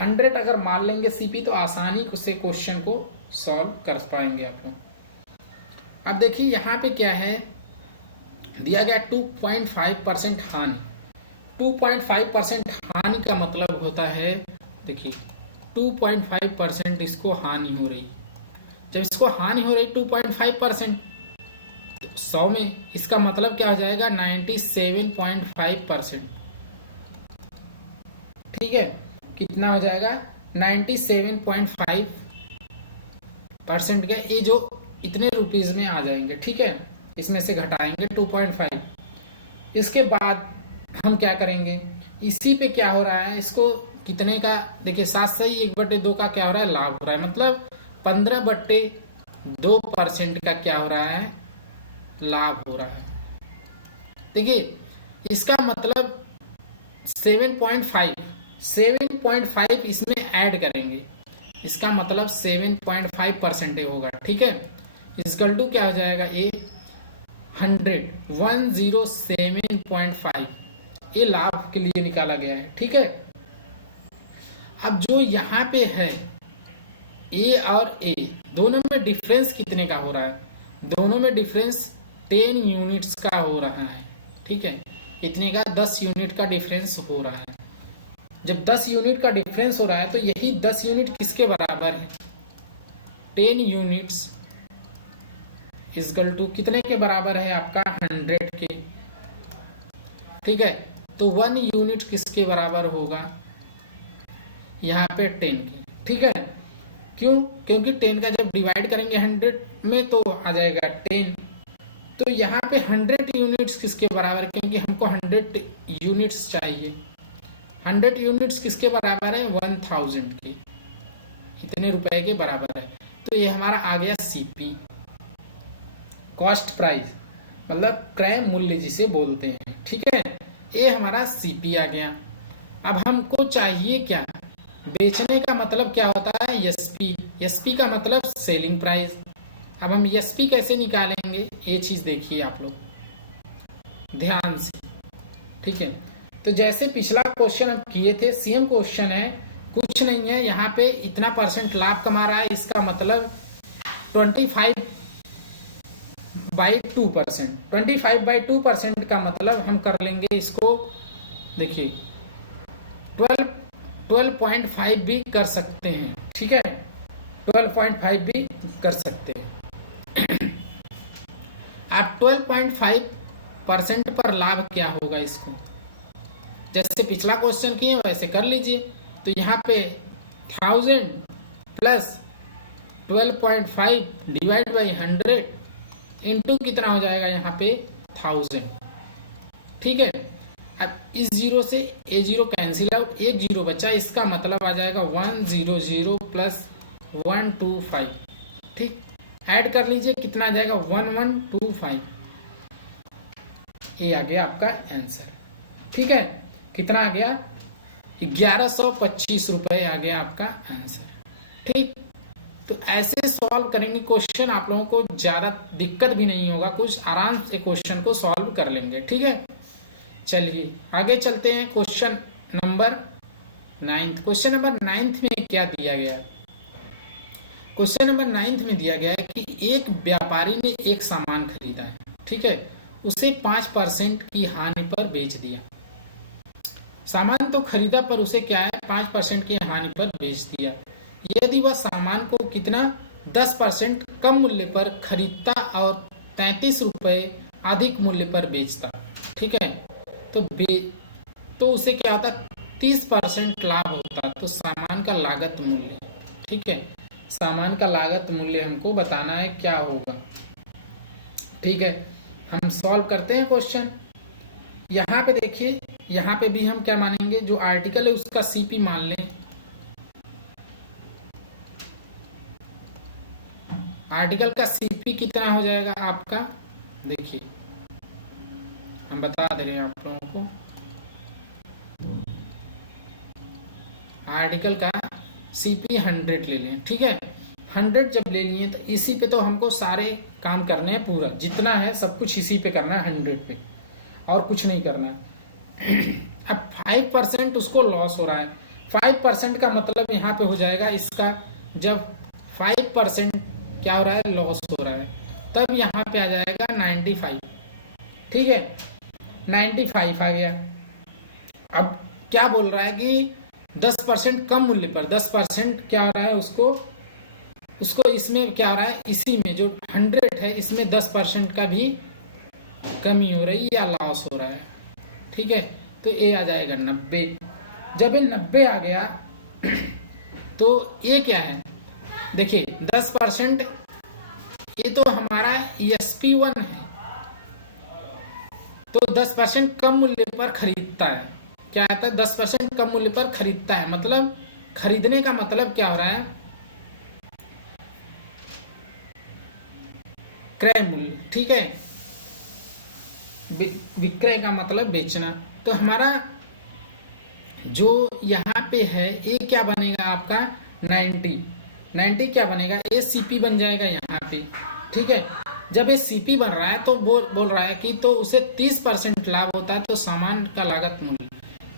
100 अगर मान लेंगे CP तो आसानी से क्वेश्चन को सॉल्व कर पाएंगे आप लोग। अब देखिए यहाँ पे क्या है दिया गया 2.5% हानि। 2.5% हानि का मतलब होता है, देखिए 2.5% इसको हानि हो रही, जब इसको हानि हो रही 2.5% तो 100 में इसका मतलब क्या हो जाएगा 97.5%। ठीक है, कितना हो जाएगा 97.5% का, ये जो इतने रुपीज में आ जाएंगे। ठीक है, इसमें से घटाएंगे 2.5। इसके बाद हम क्या करेंगे, इसी पे क्या हो रहा है, इसको कितने का, देखिए 7/1/2 का क्या हो रहा है लाभ हो रहा है, मतलब 15/2% का क्या हो रहा है लाभ हो रहा है। देखिए इसका मतलब 7.5 इसमें ऐड करेंगे, इसका मतलब 7.5% होगा। ठीक है, इसकल टू क्या हो जाएगा, ये 107.5 ये लाभ के लिए निकाला गया है। ठीक है, अब जो यहाँ पे है ए और ए दोनों में डिफरेंस कितने का हो रहा है, दोनों में डिफरेंस 10 यूनिट्स का हो रहा है। ठीक है, इतने का 10 यूनिट का डिफरेंस हो रहा है। जब 10 यूनिट का डिफरेंस हो रहा है तो यही 10 यूनिट किसके बराबर है, 10 यूनिट्स इक्वल टू कितने के बराबर है आपका, 100 के। ठीक है, तो 1 यूनिट किसके बराबर होगा, यहाँ पे 10 के। ठीक है, क्यों, क्योंकि 10 का जब डिवाइड करेंगे 100 में तो आ जाएगा 10, तो यहाँ पे 100 यूनिट्स किसके बराबर, क्योंकि हमको 100 यूनिट्स चाहिए। 100 यूनिट्स किसके बराबर है, 1000 के, इतने रुपए के बराबर है। तो ये हमारा आ गया सीपी, कॉस्ट प्राइस, मतलब क्रय मूल्य जिसे बोलते हैं। ठीक है, ये हमारा सीपी आ गया। अब हमको चाहिए क्या, बेचने का मतलब क्या होता है, एसपी। एसपी का मतलब सेलिंग प्राइस। अब हम एसपी कैसे निकालेंगे, ये चीज देखिए आप लोग ध्यान से। ठीक है, तो जैसे पिछला क्वेश्चन हम किए थे सेम क्वेश्चन है, कुछ नहीं है, यहाँ पे इतना % लाभ कमा रहा है, इसका मतलब 25/2%। 25/2% का मतलब हम कर लेंगे इसको, देखिए 12.5 भी कर सकते हैं। ठीक है, 12.5 भी कर सकते हैं। आप 12.5% पर लाभ क्या होगा, इसको जैसे पिछला क्वेश्चन किए वैसे कर लीजिए। तो यहाँ पे 1000 प्लस 12.5 डिवाइड बाई 100 इंटू कितना हो जाएगा, यहाँ पे 1000। ठीक है, अब इस जीरो से ए जीरो कैंसिल आउट, एक जीरो बचा, इसका मतलब आ जाएगा 100 प्लस 125। ठीक, ऐड कर लीजिए, कितना आ जाएगा 1125। ये आ गया आपका आंसर। ठीक है, कितना आ गया, 1125 रुपए आ गया आपका आंसर। ठीक, तो ऐसे सॉल्व करेंगे क्वेश्चन, आप लोगों को ज्यादा दिक्कत भी नहीं होगा, कुछ आराम से क्वेश्चन को सॉल्व कर लेंगे। ठीक है, चलिए आगे चलते हैं। Question number 9। क्वेश्चन नंबर 9 में क्या दिया गया है, क्वेश्चन नंबर 9 में दिया गया है कि एक व्यापारी ने एक सामान खरीदा है। ठीक है, उसे 5% की हानि पर बेच दिया। सामान तो खरीदा पर उसे क्या है, 5% की हानि पर बेच दिया। यदि वह सामान को कितना 10% कम मूल्य पर खरीदता और 33 रुपए अधिक मूल्य पर बेचता। ठीक है, तो उसे क्या होता, 30% लाभ होता। तो सामान का लागत मूल्य, ठीक है, सामान का लागत मूल्य हमको बताना है क्या होगा। ठीक है, हम सॉल्व करते हैं क्वेश्चन। यहाँ पे देखिए, यहाँ पे भी हम क्या मानेंगे, जो आर्टिकल है उसका सीपी मान लें। आर्टिकल का सीपी कितना हो जाएगा आपका, देखिए हम बता दे रहे हैं आप लोगों को। आर्टिकल का सीपी 100 ले लें। ठीक है, 100 जब ले लिए तो इसी पे तो हमको सारे काम करने हैं, पूरा जितना है सब कुछ इसी पे करना है, 100 पे, और कुछ नहीं करना है। अब 5% उसको लॉस हो रहा है। 5% का मतलब यहाँ पे हो जाएगा इसका, जब 5% क्या हो रहा है, लॉस हो रहा है, तब यहाँ पे आ जाएगा 95। ठीक है, 95 आ गया। अब क्या बोल रहा है कि 10% कम मूल्य पर, 10% क्या हो रहा है, उसको इसमें क्या हो रहा है, इसी में जो 100 है इसमें 10% का भी कमी हो रही है या लॉस हो रहा है। ठीक है, तो ये आ जाएगा 90। जब ये 90 आ गया तो ये क्या है, देखिए 10%, ये तो हमारा SP1 है, तो 10% कम मूल्य पर खरीदता है। क्या आता है, 10% कम मूल्य पर खरीदता है, मतलब खरीदने का मतलब क्या हो रहा है, क्रय मूल्य। ठीक है, विक्रय का मतलब बेचना। तो हमारा जो यहाँ पे है ये क्या बनेगा आपका 90 क्या बनेगा, ये सीपी बन जाएगा यहाँ पे। ठीक है, जब ये सीपी बन रहा है तो बोल रहा है कि तो उसे 30% लाभ होता है, तो सामान का लागत मूल्य,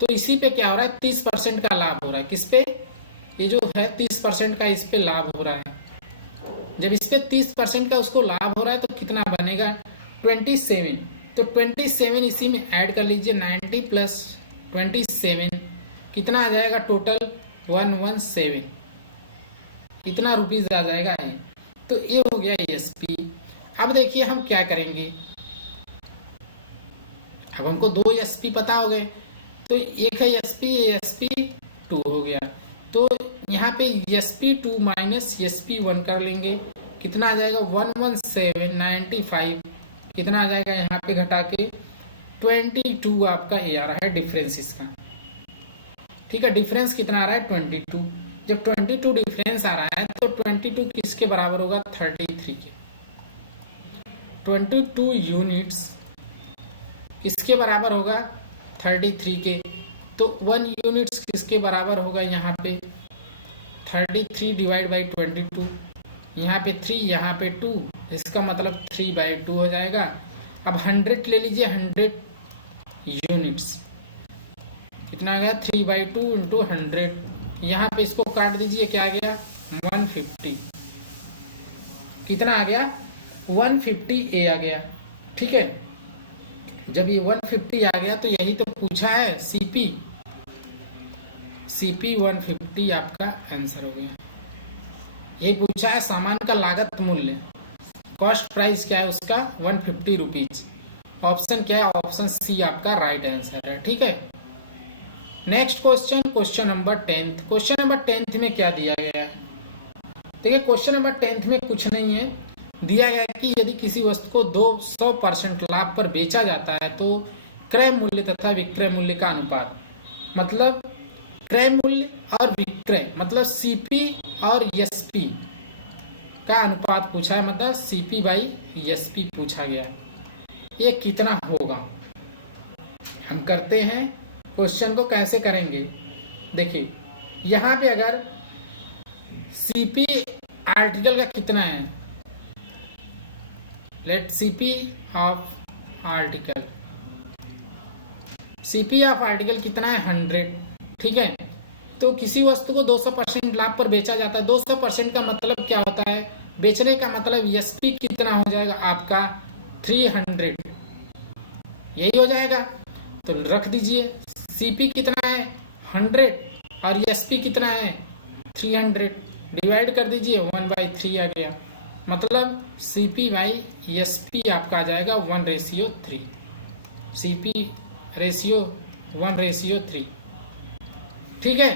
तो इसी पे क्या हो रहा है 30% का लाभ हो रहा है। किस पे, ये जो है 30% का इस पे लाभ हो रहा है। जब इस पे 30% का उसको लाभ हो रहा है तो कितना बनेगा 27। तो 27 इसी में ऐड कर लीजिए, 90 प्लस 27 कितना आ जाएगा टोटल 117, इतना रुपीज आ जाएगा ये। तो ये हो गया एसपी। अब देखिए हम क्या करेंगे, अब हमको 2 एसपी पता हो गए, तो एक है एसपी, SP2 हो गया। तो यहाँ पे SP2 माइनस SP1 कर लेंगे, कितना आ जाएगा 11795, कितना आ जाएगा यहाँ पे घटा के 22 आपका ये आ रहा है डिफरेंस इसका। ठीक है, डिफरेंस कितना आ रहा है 22। जब 22 डिफरेंस आ रहा है तो 22 किसके बराबर होगा 33 के। 22 यूनिट्स किसके बराबर होगा 33 के। तो 1 यूनिट्स किसके बराबर होगा यहाँ पे 33 डिवाइड बाई 22, यहाँ पे 3 यहाँ पे 2, इसका मतलब 3/2 हो जाएगा। अब 100 ले लीजिए, 100 यूनिट्स कितना आ गया 3/2 इंटू 100, यहाँ पे इसको काट दीजिए, क्या आ गया 150, कितना आ गया 150 आ गया। ठीक है, जब ये 150 आ गया तो यही तो पूछा है सीपी 150 आपका आंसर हो गया। यही पूछा है सामान का लागत मूल्य, कॉस्ट प्राइस क्या है उसका 150 रुपीज। ऑप्शन क्या है, ऑप्शन सी आपका राइट आंसर है। ठीक है, next question, question number 10। Question number 10 में क्या दिया गया है, देखिए क्वेश्चन नंबर 10 में कुछ नहीं है, दिया गया है कि यदि किसी वस्तु को 200% लाभ पर बेचा जाता है तो क्रय मूल्य तथा विक्रय मूल्य का अनुपात, मतलब क्रय मूल्य और विक्रय मतलब सीपी और एसपी का अनुपात पूछा है, मतलब सीपी बाई एसपी पूछा गया है। ये कितना होगा, हम करते हैं क्वेश्चन को कैसे करेंगे। देखिए यहाँ पे अगर सीपी आर्टिकल का कितना है, let CP of article, CP of article कितना है 100। ठीक है, तो किसी वस्तु को 200% लाभ पर बेचा जाता है, 200% का मतलब क्या होता है, बेचने का मतलब एसपी कितना हो जाएगा आपका 300, यही हो जाएगा। तो रख दीजिए सीपी कितना है 100 और एसपी कितना है 300, डिवाइड कर दीजिए 1/3 आ गया, मतलब सीपी बाई एसपी आपका आ जाएगा 1:3, सीपी रेशियो 1:3। ठीक है,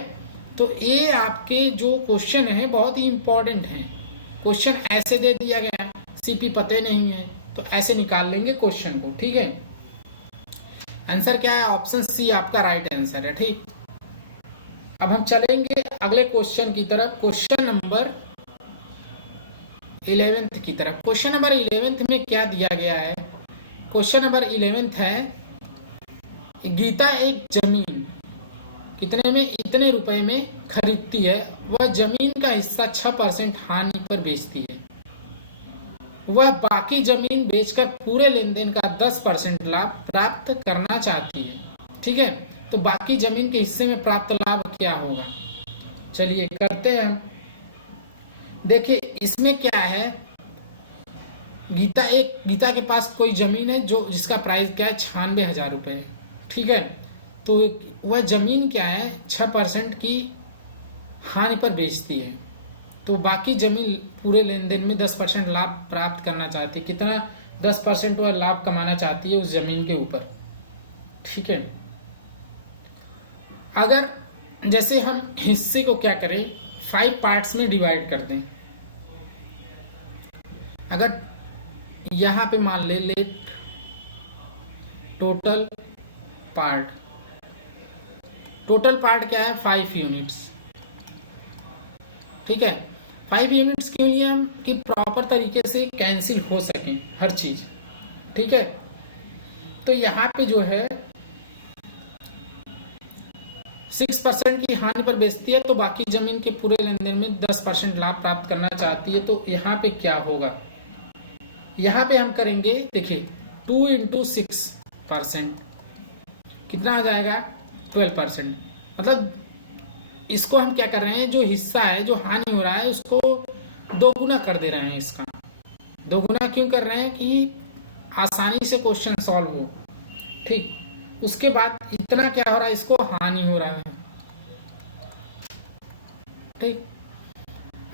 तो ये आपके जो क्वेश्चन है बहुत ही इंपॉर्टेंट है। क्वेश्चन ऐसे दे दिया गया, सीपी पते नहीं है तो ऐसे निकाल लेंगे क्वेश्चन को। ठीक है, आंसर क्या है, ऑप्शन सी आपका राइट आंसर है। ठीक, अब हम चलेंगे अगले क्वेश्चन की तरफ, क्वेश्चन नंबर 11 की तरफ। क्वेश्चन नंबर 11 में क्या दिया गया है, क्वेश्चन नंबर 11 है, गीता एक जमीन कितने में, इतने रुपए में खरीदती है, वह जमीन का हिस्सा 6% हानि पर बेचती है, वह बाकी जमीन बेचकर पूरे लेन देन का 10% लाभ प्राप्त करना चाहती है। ठीक है, तो बाकी जमीन के हिस्से में प्राप्त लाभ क्या होगा, चलिए करते हैं हम। देखिए इसमें क्या है, गीता के पास कोई जमीन है जो जिसका प्राइस क्या है 96,000 रुपए। ठीक है, तो वह जमीन क्या है 6% की हानि पर बेचती है, तो बाकी जमीन पूरे लेन देन में 10% लाभ प्राप्त करना चाहती है। कितना 10% वह लाभ कमाना चाहती है उस जमीन के ऊपर। ठीक है, अगर जैसे हम हिस्से को क्या करें 5 पार्ट्स में डिवाइड कर दें, अगर यहां पे मान ले टोटल पार्ट क्या है 5 यूनिट्स। ठीक है, 5 यूनिट्स क्यों लिए हम, कि प्रॉपर तरीके से कैंसिल हो सके हर चीज। ठीक है, तो यहाँ पे जो है 6% की हानि पर बेचती है, तो बाकी जमीन के पूरे लेन देन में 10% लाभ प्राप्त करना चाहती है। तो यहाँ पे क्या होगा, यहाँ पे हम करेंगे, देखिए 2 × 6% कितना आ जाएगा 12%। मतलब इसको हम क्या कर रहे हैं, जो हिस्सा है, जो हानि हो रहा है, उसको दोगुना कर दे रहे हैं। इसका दोगुना क्यों कर रहे हैं कि आसानी से क्वेश्चन सॉल्व हो। ठीक, उसके बाद इतना क्या हो रहा है, इसको हानि हो रहा है। ठीक,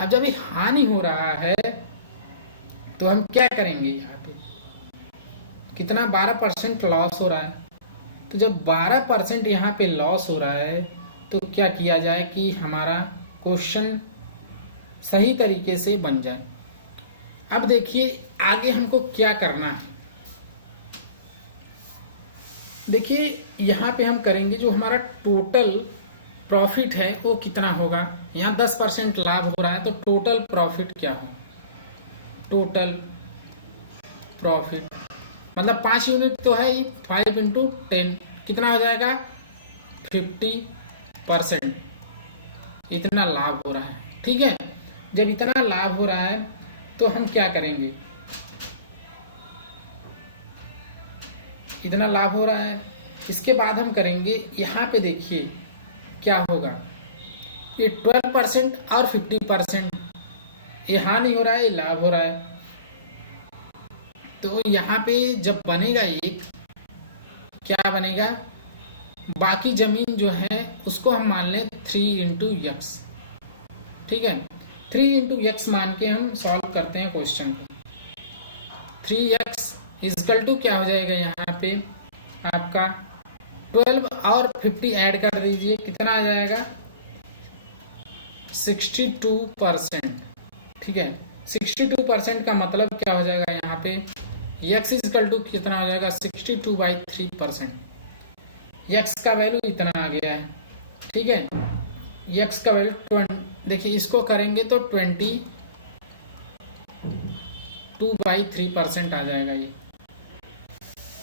अब जब ये हानि हो रहा है तो हम क्या करेंगे, यहाँ पे कितना 12% लॉस हो रहा है। तो जब 12% यहाँ पे लॉस हो रहा है तो क्या किया जाए कि हमारा क्वेश्चन सही तरीके से बन जाए। अब देखिए आगे हमको क्या करना है। देखिए यहाँ पे हम करेंगे, जो हमारा टोटल प्रॉफिट है वो कितना होगा। यहाँ 10% लाभ हो रहा है तो टोटल प्रॉफिट क्या हो, टोटल प्रॉफिट मतलब 5 यूनिट तो है ही, 5 × 10 कितना हो जाएगा 50%। इतना लाभ हो रहा है। ठीक है, जब इतना लाभ हो रहा है तो हम क्या करेंगे, इतना लाभ हो रहा है, इसके बाद हम करेंगे, यहाँ पे देखिए क्या होगा, ये 12% और 50%, ये हानि हो रहा है, ये लाभ हो रहा है। तो यहाँ पे जब बनेगा एक, क्या बनेगा, बाकी जमीन जो है उसको हम मान लें 3 × x। ठीक है, 3 × x मान के हम सॉल्व करते हैं क्वेश्चन को। 3x = क्या हो जाएगा, यहाँ पे आपका 12 और 50 ऐड कर दीजिए, कितना आ जाएगा 62%। ठीक है, 62% का मतलब क्या हो जाएगा, यहाँ पे x = कितना हो जाएगा 62/3%। x का वैल्यू इतना आ गया है। ठीक है, x का वैल्यू 20, देखिए इसको करेंगे तो 22/3% आ जाएगा ये।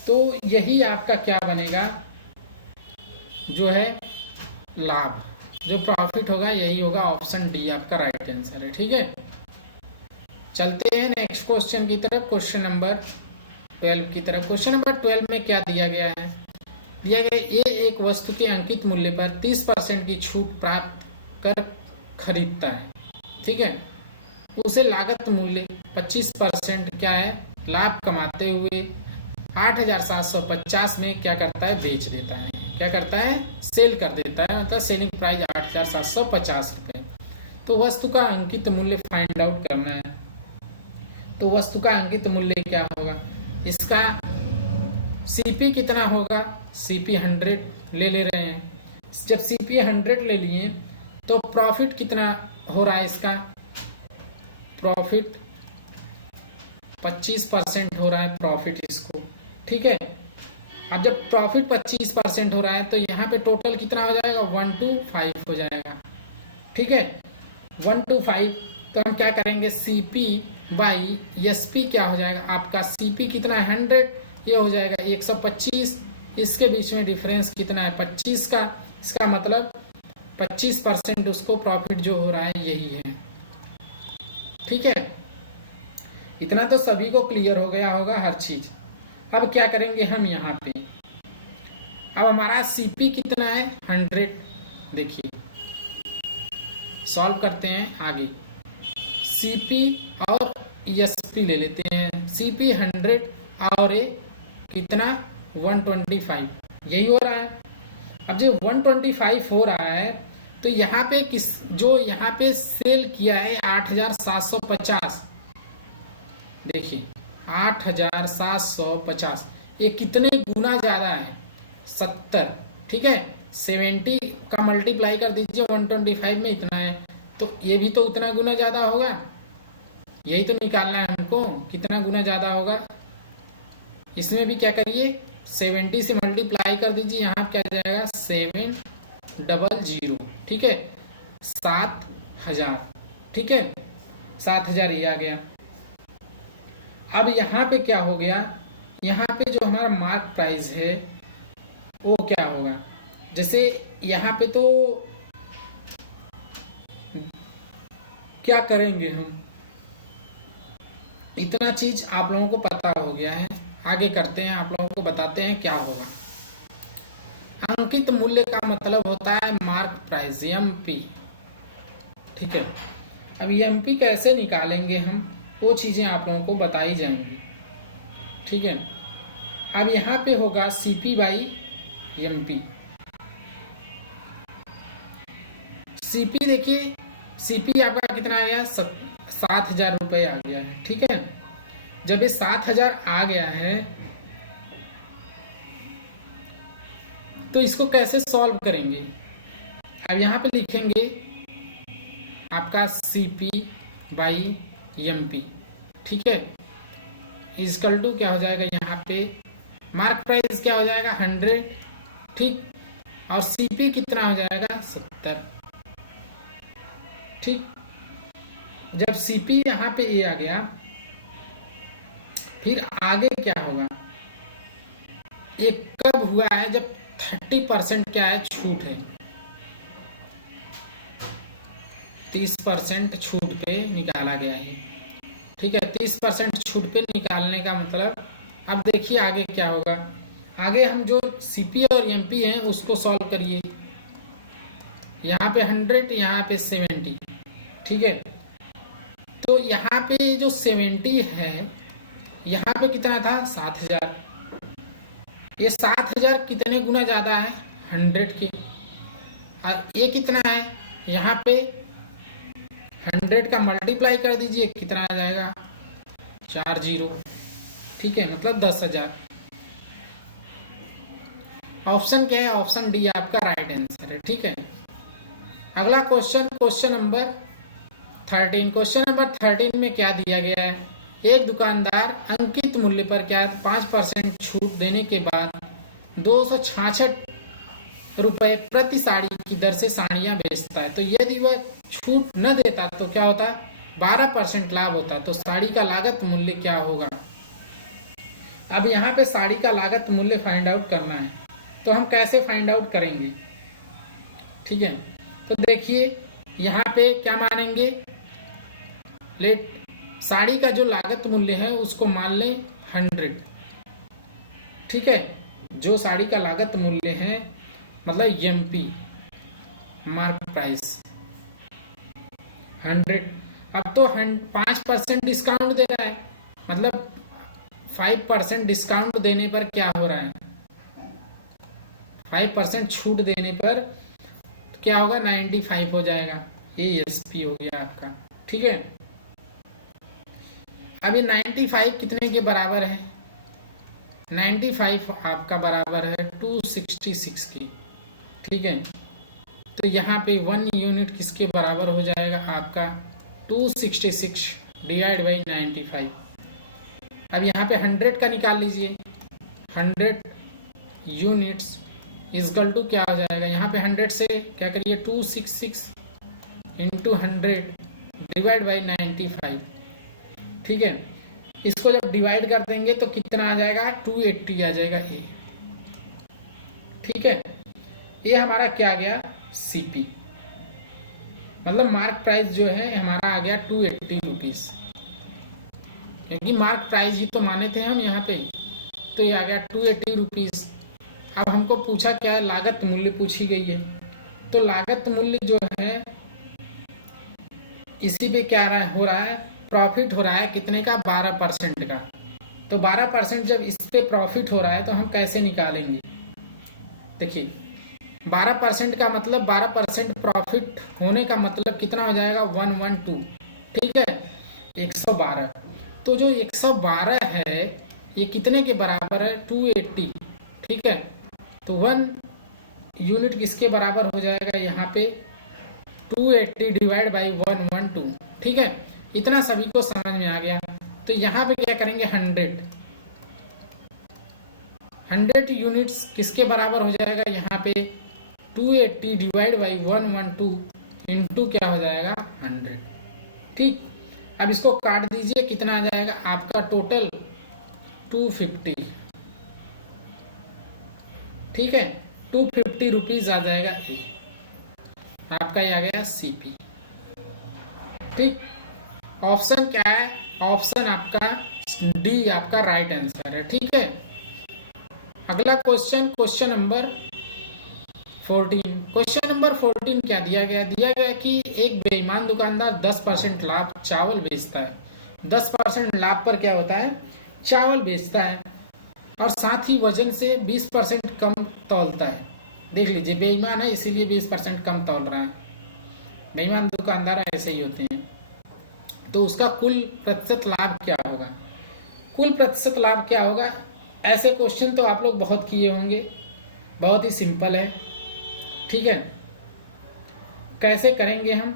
तो यही आपका क्या बनेगा, जो है लाभ, जो प्रॉफिट होगा यही होगा, ऑप्शन डी आपका राइट आंसर है। ठीक है, चलते हैं नेक्स्ट क्वेश्चन की तरफ, क्वेश्चन नंबर 12 की तरफ। क्वेश्चन नंबर 12 में क्या दिया गया है, दिया गया ये एक वस्तु के अंकित मूल्य पर 30% की छूट प्राप्त कर खरीदता है। ठीक है, उसे लागत मूल्य 25% क्या है लाभ कमाते हुए 8,750 में क्या करता है, बेच देता है। क्या करता है, सेल कर देता है, मतलब सेलिंग प्राइस 8,750 रुपये। तो वस्तु का अंकित मूल्य फाइंड आउट करना है। तो वस्तु का अंकित मूल्य क्या होगा, इसका सीपी कितना होगा, सीपी 100 ले रहे हैं। जब सीपी 100 ले लिए तो प्रॉफिट कितना हो रहा है, इसका प्रॉफिट 25% हो रहा है प्रॉफिट इसको। ठीक है, अब जब प्रॉफिट 25% हो रहा है तो यहाँ पे टोटल कितना हो जाएगा 125 हो जाएगा। ठीक है, 125, तो हम क्या करेंगे, CP/SP क्या हो जाएगा आपका, CP कितना है 100, ये हो जाएगा 125, इसके बीच में डिफरेंस कितना है 25 का, इसका मतलब 25% उसको प्रॉफिट जो हो रहा है यही है। ठीक है, इतना तो सभी को क्लियर हो गया होगा हर चीज। अब क्या करेंगे हम यहाँ पे, अब हमारा CP कितना है 100, देखिए सॉल्व करते हैं आगे। CP और SP ले लेते हैं, CP 100 और ये कितना 125, यही हो रहा है। अब जो 125 हो रहा है तो यहाँ पे जो यहाँ पे सेल किया है 8,750, देखिए 8,750, ये कितने गुना ज्यादा है 70। ठीक है, 70 का मल्टीप्लाई कर दीजिए 125 में, इतना है तो ये भी तो उतना गुना ज्यादा होगा, यही तो निकालना है हमको, कितना गुना ज्यादा होगा। इसमें भी क्या करिए 70 से मल्टीप्लाई कर दीजिए, यहाँ क्या जाएगा 700। ठीक है, 7,000। ठीक है, 7,000 ये आ गया। अब यहाँ पे क्या हो गया, यहाँ पे जो हमारा मार्क प्राइस है वो क्या होगा। जैसे यहाँ पे तो क्या करेंगे हम, इतना चीज आप लोगों को पता हो गया है। आगे करते हैं, आप लोगों को बताते हैं क्या होगा। अंकित मूल्य का मतलब होता है मार्क प्राइस, एमपी। ठीक है, अब एमपी कैसे निकालेंगे हम, वो चीजें आप लोगों को बताई जाएंगी। ठीक है, अब यहाँ पे होगा सीपी बाई एमपी। सीपी देखिए, सीपी आपका कितना आ गया, 7,000 रुपये आ गया है। ठीक है, जब ये 7,000 आ गया है तो इसको कैसे सॉल्व करेंगे। अब यहाँ पे लिखेंगे आपका सीपी बाई एमपी। ठीक है, इजकल टू क्या हो जाएगा, यहाँ पे मार्क प्राइस क्या हो जाएगा 100। ठीक, और सीपी कितना हो जाएगा 70। ठीक, जब सीपी यहाँ पे ए आ गया, फिर आगे क्या होगा, ये कब हुआ है, जब 30% क्या है, छूट है। 30% छूट पे निकाला गया है। ठीक है, 30% छूट पे निकालने का मतलब, अब देखिए आगे क्या होगा। आगे हम जो सीपी और एमपी हैं उसको सॉल्व करिए। यहाँ पे 100, यहाँ पे 70। ठीक है, तो यहाँ पे जो 70 है, यहाँ पे कितना था 7,000। ये 7,000 कितने गुना ज्यादा है, 100 के। और ये कितना है, यहाँ पे 100 का मल्टीप्लाई कर दीजिए, कितना आ जाएगा 40। ठीक है, मतलब 10,000। ऑप्शन क्या है, ऑप्शन डी आपका राइट आंसर है। ठीक है, अगला question, question number 13। Question number 13 में क्या दिया गया है, एक दुकानदार अंकित मूल्य पर क्या 5% छूट देने के बाद 266 रुपए प्रति साड़ी की दर से साड़ियां बेचता है। तो यदि वह छूट न देता तो क्या होता, 12% लाभ होता। तो साड़ी का लागत मूल्य क्या होगा। अब यहाँ पे साड़ी का लागत मूल्य फाइंड आउट करना है, तो हम कैसे फाइंड आउट करेंगे। ठीक है, तो देखिए यहाँ पे क्या मानेंगे, लेट साड़ी का जो लागत मूल्य है उसको मान लें 100। ठीक है, जो साड़ी का लागत मूल्य है मतलब एमपी, मार्क प्राइस 100। अब तो 5% डिस्काउंट दे रहा है, मतलब 5% डिस्काउंट देने पर क्या हो रहा है, 5% छूट देने पर क्या होगा, 95 हो जाएगा। ये एसपी हो गया आपका। ठीक है, अब ये 95 कितने के बराबर है, 95 आपका बराबर है 266 की। ठीक है, तो यहाँ पे 1 यूनिट किसके बराबर हो जाएगा आपका 266 डिवाइड बाई 95। अब यहाँ पे 100 का निकाल लीजिए, 100 यूनिट्स इजकल टू क्या हो जाएगा, यहाँ पे 100 से क्या करिए 266 इंटू 100 डिवाइड बाई 95। ठीक है, इसको जब डिवाइड कर देंगे तो कितना आ जाएगा, 280 आ जाएगा ए। ठीक है, ये हमारा क्या आ गया, सीपी, मतलब मार्क प्राइस जो है हमारा आ गया 280 रुपीज, क्योंकि मार्क प्राइस ही तो माने थे हम यहाँ पे, तो ये आ गया 280 रुपीज। अब हमको पूछा क्या है, लागत मूल्य पूछी गई है। तो लागत मूल्य जो है इसी पे क्या हो रहा है, प्रॉफिट हो रहा है कितने का, 12% का। तो 12% जब इस पे प्रॉफिट हो रहा है तो हम कैसे निकालेंगे। देखिए 12% का मतलब 12% प्रॉफिट होने का मतलब कितना हो जाएगा, 112। ठीक है, 112। तो जो 112 है ये कितने के बराबर है, 280। ठीक है, तो 1 यूनिट किसके बराबर हो जाएगा, यहाँ पे 280 डिवाइड बाई 112। ठीक है, इतना सभी को समझ में आ गया। तो यहाँ पे क्या करेंगे, 100 यूनिट्स किसके बराबर हो जाएगा, यहाँ पे 280 डिवाइड बाई 112 इंटू क्या हो जाएगा 100। ठीक, अब इसको काट दीजिए, कितना आ जाएगा आपका टोटल 250। ठीक है, 250 रुपीज आ जाएगा ए, आपका ये आ गया सीपी। ठीक, ऑप्शन क्या है? ऑप्शन आपका डी आपका राइट आंसर है। ठीक है, अगला question, question number 14। Question number 14 क्या दिया गया? दिया गया कि एक बेईमान दुकानदार 10% लाभ चावल बेचता है। 10% लाभ पर क्या होता है? चावल बेचता है, और साथ ही वजन से 20% कम तौलता है। देख लीजिए, बेईमान है इसीलिए 20% कम तौल रहा है। बेईमान दुकानदार ऐसे ही होते हैं। तो उसका कुल प्रतिशत लाभ क्या होगा? कुल प्रतिशत लाभ क्या होगा? ऐसे क्वेश्चन तो आप लोग बहुत किए होंगे, बहुत ही सिंपल है। ठीक है, कैसे करेंगे हम?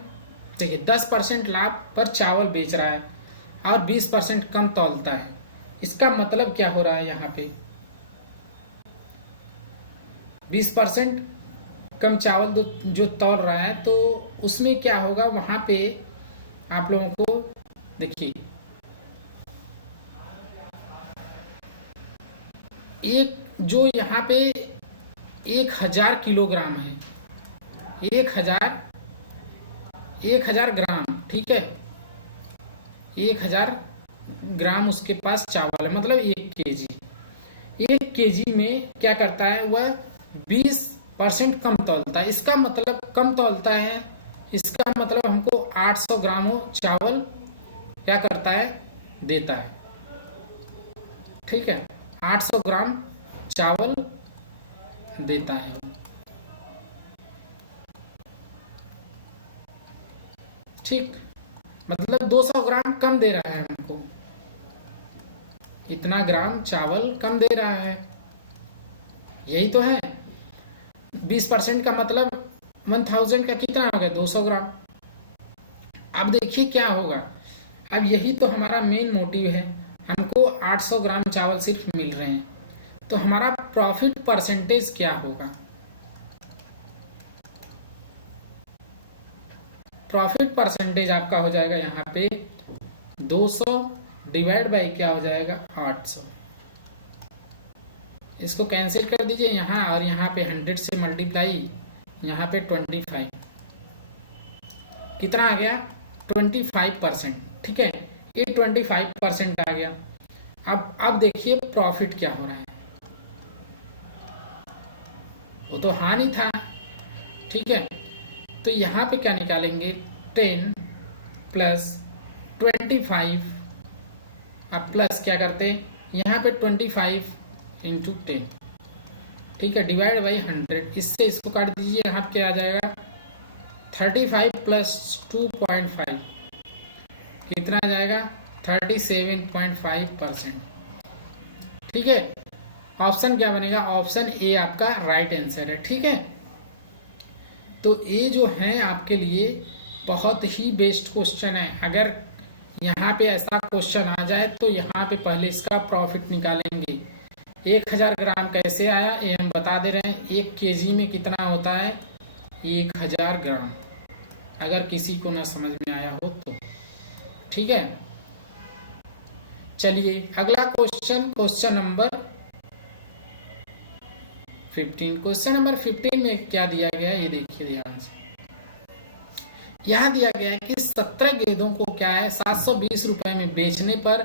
देखिए, 10% लाभ पर चावल बेच रहा है और 20% कम तौलता है। इसका मतलब क्या हो रहा है? यहाँ पे 20% कम चावल जो तौल रहा है, तो उसमें क्या होगा? वहां पे आप लोगों को देखिए, एक जो यहाँ पे 1000 किलोग्राम है, 1000 ग्राम, ठीक है, 1000 ग्राम उसके पास चावल है, मतलब 1 केजी। 1 केजी में क्या करता है? वह 20% कम तौलता है। इसका मतलब कम तौलता है, इसका मतलब हमको 800 ग्राम चावल क्या करता है? देता है। ठीक है, 800 ग्राम चावल देता है। ठीक, मतलब 200 ग्राम कम दे रहा है हमको, इतना ग्राम चावल कम दे रहा है, यही तो है। 20% का मतलब 1000 का कितना हो गया? 200 ग्राम। अब देखिए क्या होगा, अब यही तो हमारा मेन मोटिव है, हमको 800 ग्राम चावल सिर्फ मिल रहे हैं, तो हमारा प्रॉफिट परसेंटेज क्या होगा? प्रॉफिट परसेंटेज आपका हो जाएगा यहाँ पे 200 डिवाइड बाई क्या हो जाएगा? 800। इसको कैंसिल कर दीजिए यहाँ, और यहाँ पे 100 से मल्टीप्लाई, यहाँ पे 25, कितना आ गया? 25%। ठीक है, ये 25% आ गया। अब देखिए प्रॉफिट क्या हो रहा है, वो तो हानि था। ठीक है, तो यहाँ पे क्या निकालेंगे? 10 प्लस 25, अब प्लस क्या करते हैं? यहाँ पे 25 इंटू 10, ठीक है, डिवाइड बाई 100। इससे इसको काट दीजिए, यहाँ पे क्या आ जाएगा? 35 प्लस 2.5 कितना आ जाएगा? 37.5%। ठीक है, ऑप्शन क्या बनेगा? ऑप्शन ए आपका राइट आंसर है। ठीक है, तो ये जो है आपके लिए बहुत ही बेस्ट क्वेश्चन है। अगर यहाँ पे ऐसा क्वेश्चन आ जाए तो यहाँ पे पहले इसका प्रॉफिट निकालेंगे। 1000 ग्राम कैसे आया ये हम बता दे रहे हैं। 1 केजी में कितना होता है? 1000 ग्राम, अगर किसी को ना समझ में आया हो तो। ठीक है, चलिए अगला question, question number 15। Question number 15 में क्या दिया गया है ये देखिए ध्यान से। यहाँ दिया गया है कि 17 गेंदों को क्या है 720 रुपए में बेचने पर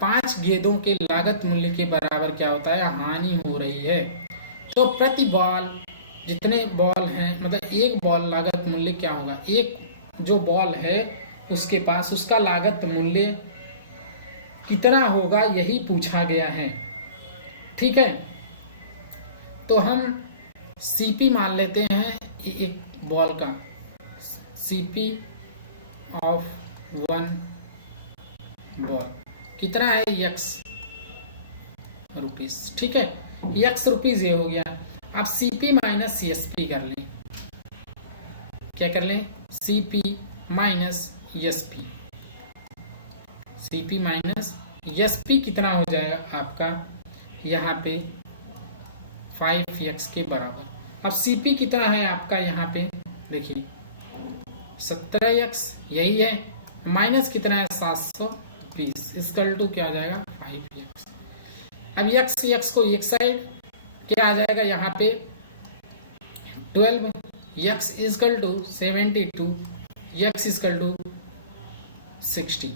5 गेंदों के लागत मूल्य के बराबर क्या होता है? हानि हो रही है। तो प्रति बॉल जितने बॉल हैं, मतलब एक बॉल लागत मूल्य क्या होगा? एक जो बॉल है उसके पास उसका लागत मूल्य कितना होगा, यही पूछा गया है। ठीक है, तो हम सीपी मान लेते हैं एक बॉल का, सीपी ऑफ 1 बॉल कितना है? x rupees. ठीक है, x रुपीस ये हो गया। आप सीपी माइनस एसपी कर लें। क्या कर लें? CP minus SP. CP minus SP कितना हो जाएगा आपका? यहाँ पे 5x के बराबर। अब सीपी कितना है आपका? यहाँ पे देखिए 17x यही है, माइनस कितना है? 720, इसकल टू क्या आ जाएगा? 5x। अब x को एक साइड क्या आ जाएगा यहाँ पे 12 x is equal to 72 x is equal to 60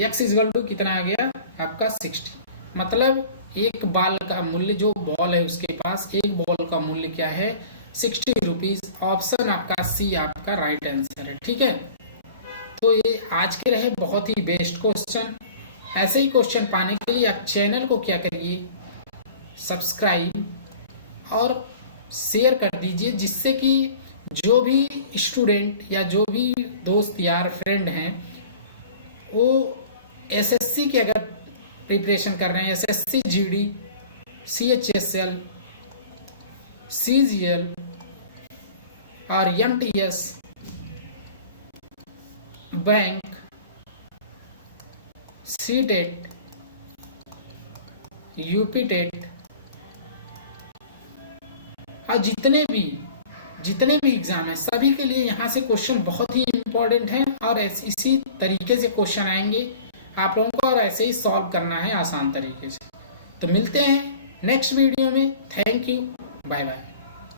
x is equal to कितना आ गया आपका 60। मतलब एक बॉल का मूल्य, जो बॉल है उसके पास एक बॉल का मूल्य क्या है 60 रुपीज। ऑप्शन आपका सी आपका राइट आंसर है। ठीक है, तो ये आज के रहे बहुत ही बेस्ट क्वेश्चन। ऐसे ही क्वेश्चन पाने के लिए आप चैनल को क्या करिए सब्सक्राइब और शेयर कर दीजिए, जिससे कि जो भी स्टूडेंट या जो भी दोस्त यार फ्रेंड हैं वो एसएससी की अगर प्रिपरेशन कर रहे हैं, एसएससी जीडी, सीएचएसएल, सीजीएल और MTS, bank, CTET, UP TET और जितने भी एग्जाम है सभी के लिए यहाँ से क्वेश्चन बहुत ही इंपॉर्टेंट हैं और इसी तरीके से क्वेश्चन आएंगे आप लोगों को और ऐसे ही सॉल्व करना है आसान तरीके से। तो मिलते हैं नेक्स्ट वीडियो में। Thank you, bye bye.